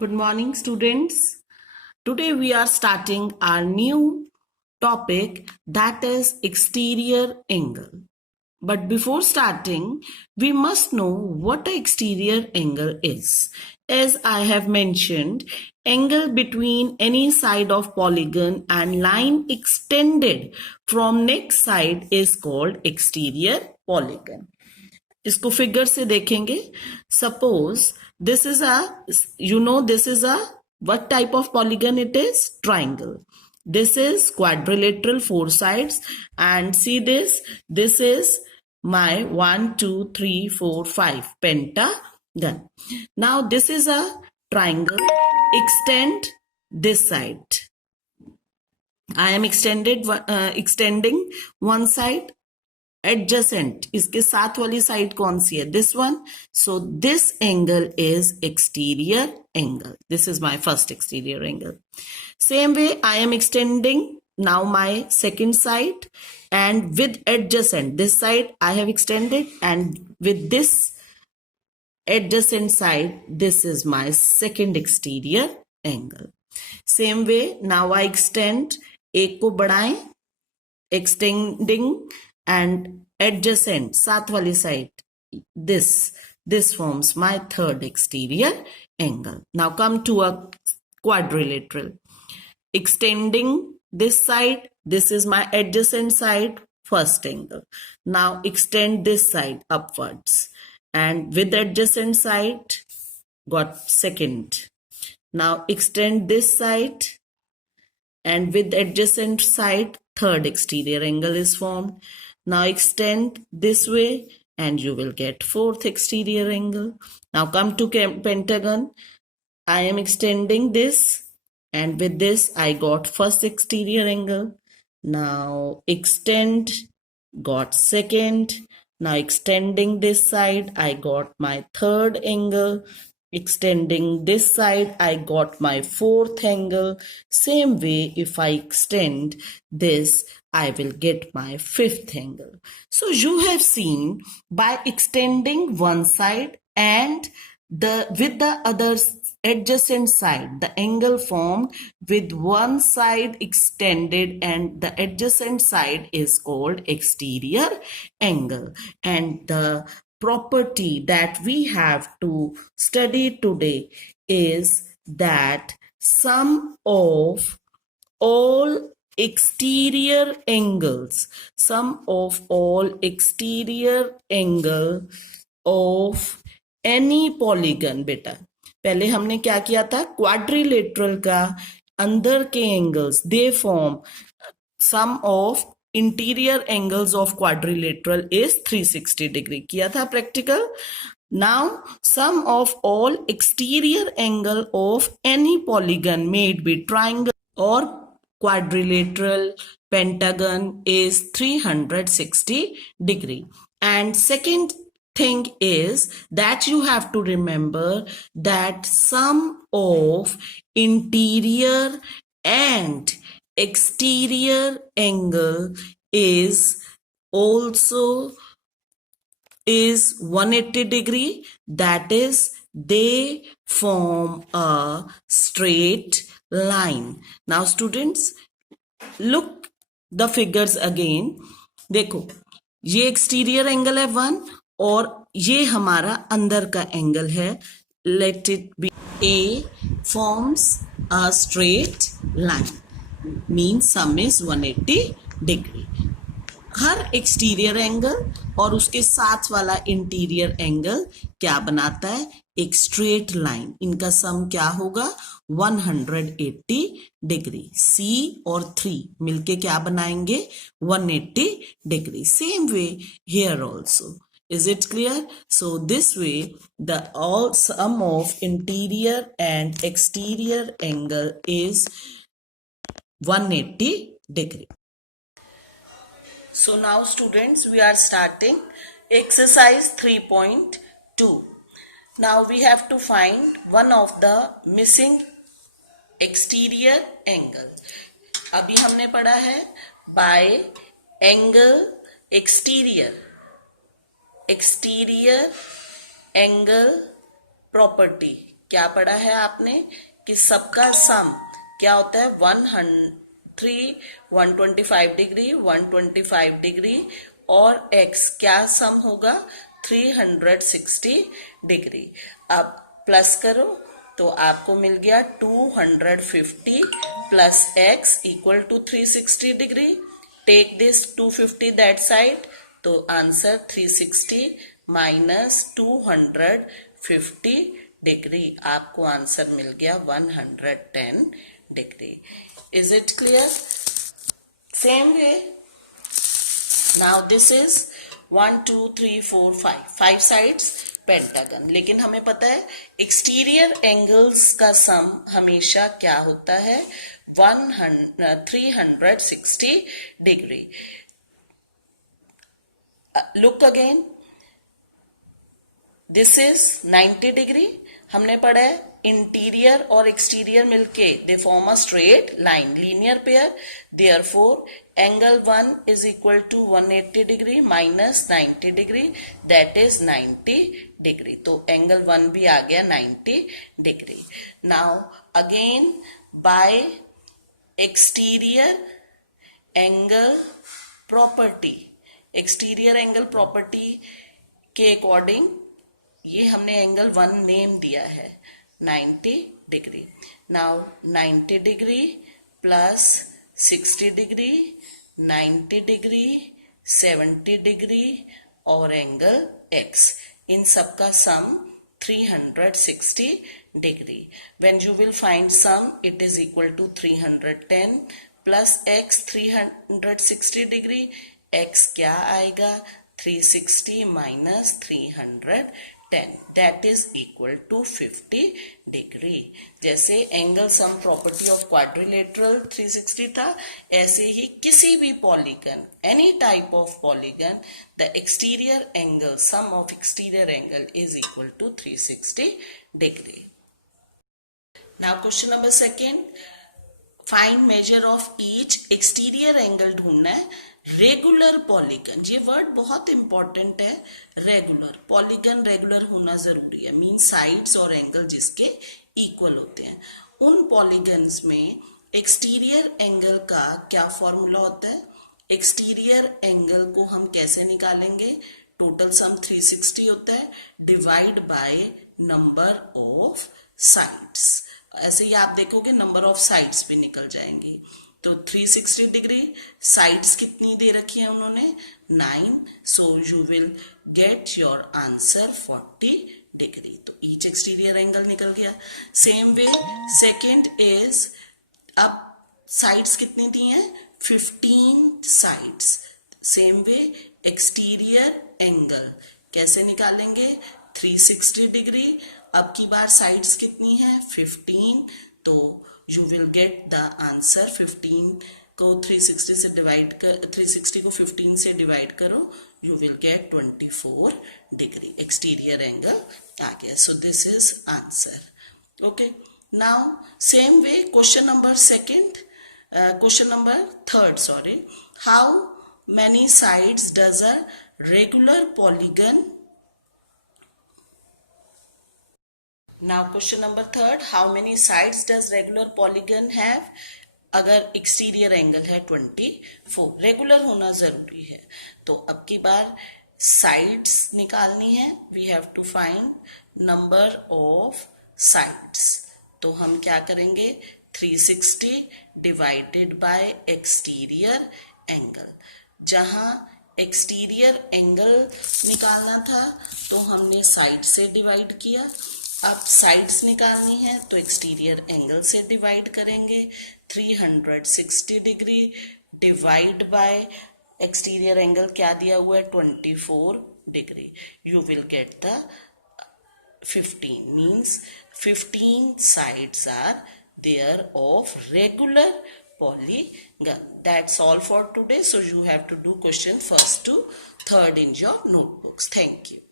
Good morning, students. Today we are starting our new topic, that is exterior angle. But before starting, we must know what an exterior angle is. As I have mentioned, angle between any side of polygon and line extended from next side is called exterior polygon. इसको फिगर से देखेंगे. Suppose this is a this is a what type of polygon it is? Triangle. This is quadrilateral, four sides, and see this is my 1 2 3 4 5 pentagon. Now this is a triangle. Extend this side. I am extending one side. Adjacent, इसके साथ वाली साइड कौन सी है? This one. So this angle is exterior angle. This is my first exterior angle. Same way, I am extending now my second side, and with adjacent, this side I have extended, and with this adjacent side, this is my second exterior angle. Same way, now I extend, एक को बढ़ाएं, extending and adjacent, साथ वाली side, this forms my third exterior angle. Now come to a quadrilateral. Extending this side, this is my adjacent side, first angle. Now extend this side upwards, and with adjacent side got second. Now extend this side, and with adjacent side third exterior angle is formed. Now extend this way and you will get fourth exterior angle. Now come to pentagon. I am extending this, and with this I got first exterior angle. Now extend, got second. Now extending this side I got my third angle. Extending this side I got my fourth angle. Same way, if I extend this, I will get my fifth angle. So you have seen, by extending one side and with the other adjacent side, the angle formed with one side extended and the adjacent side is called exterior angle. And the property that we have to study today is that sum of all exterior angles, sum of all exterior angle of any polygon. बेटा पहले हमने क्या किया था? क्वाड्रिलेटरल का अंदर के angles, they form sum of interior angles of quadrilateral is 360 degree किया था practical. Now sum of all exterior angle of any polygon, made be triangle or quadrilateral, pentagon, is 360 degree. And second thing is that you have to remember that sum of interior and exterior angle is also is 180 degree. That is, they form a straight line. Now students, look the figures again. देखो, ये exterior angle है 1 और ये हमारा अंदर का एंगल है. Let it be A forms a straight line, means sum is 180 degree. Her exterior angle और उसके साथ वाला इंटीरियर एंगल क्या बनाता है? एक स्ट्रेट लाइन. इनका सम क्या होगा? 180 डिग्री. C और 3 मिलके क्या बनाएंगे? 180 degree. Same way here also. Is it clear? So this way, the all sum of interior and exterior angle is 180 degree. So now students, we are starting exercise 3.2. Now we have to find one of the missing exterior angle. अभी हमने पढ़ा है by angle exterior angle property. क्या पढ़ा है आपने कि सबका सम क्या होता है 125 डिग्री 125 डिग्री और x क्या सम होगा 360 डिग्री। अब प्लस करो तो आपको मिल गया 250 plus x equal to 360 degree. Take this 250 that side, तो आंसर 360 माइनस 250 डिग्री, आपको आंसर मिल गया 110 degree. Is it clear? Same way now this is 1 2 3 4 5 sides pentagon, लेकिन हमें पता है एक्सटीरियर एंगल्स का सम हमेशा क्या होता है 360 degree. Look again, this is 90 degree. हमने पढ़ा है इंटीरियर और एक्सटीरियर मिलके they form a straight line, linear pair, therefore angle 1 is equal to 180 degree minus 90 degree, that is 90 degree. तो एंगल 1 भी आ गया 90 degree. Now again by exterior angle property, exterior angle property के according ये हमने angle 1 name दिया है 90 degree. Now 90 degree plus 60 degree 90 degree 70 degree और एंगल x, इन सबका sum 360 degree. When you will find sum it is equal to 310 plus x 360 degree, x क्या आएगा 360 minus 310, that is equal to 50 degree. जैसे angle sum property of quadrilateral 360 था, ऐसे ही किसी भी polygon, any type of polygon, the exterior angle sum of exterior angle is equal to 360 degree. Now question number second, find measure of each exterior angle ढूंढना है regular polygon. ये वर्ड बहुत इंपॉर्टेंट है, रेगुलर पॉलीगन, रेगुलर होना जरूरी है, mean sides और एंगल जिसके इक्वल होते हैं। उन पॉलीगन्स में एक्सटीरियर एंगल का क्या फॉर्मूला होता है? एक्सटीरियर एंगल को हम कैसे निकालेंगे? टोटल सम 360 होता है divide by number of sides. ऐसे ही आप देखोगे नंबर ऑफ साइड्स भी निकल जाएंगी। तो 360 डिग्री, साइड्स कितनी दे रखी है उन्होंने 9, so you will get your answer 40 डिग्री। तो ईच एक्सटीरियर एंगल निकल गया। सेम वे सेकेंड इज, अब साइड्स कितनी दी हैं 15 sides. Same way exterior angle कैसे निकालेंगे 360 डिग्री, अब की बार साइड्स कितनी है 15, तो you will get the answer 15 को 360 से डिवाइड कर, 360 को 15 से डिवाइड करो, you will get 24 degree. Exterior angle आ गया। So this is answer. Okay, now same way question number second, question number third sorry, how many sides does a regular polygon. Now question number third, how many sides does regular polygon have? अगर exterior angle है 24, रेगुलर होना जरूरी है, तो अब की बार sides निकालनी है। We have to find number of sides, तो हम क्या करेंगे 360 डिवाइडेड बाय एक्सटीरियर एंगल। जहां एक्सटीरियर एंगल निकालना था तो हमने साइड से डिवाइड किया, अब साइड्स निकालनी है तो एक्सटीरियर एंगल से डिवाइड करेंगे। 360 degree divide by exterior angle क्या दिया हुआ है 24 degree, you will get the 15, मीन्स 15 sides are there of regular polygon. That's all for today. So you have to do question first to third in your notebooks. Thank you.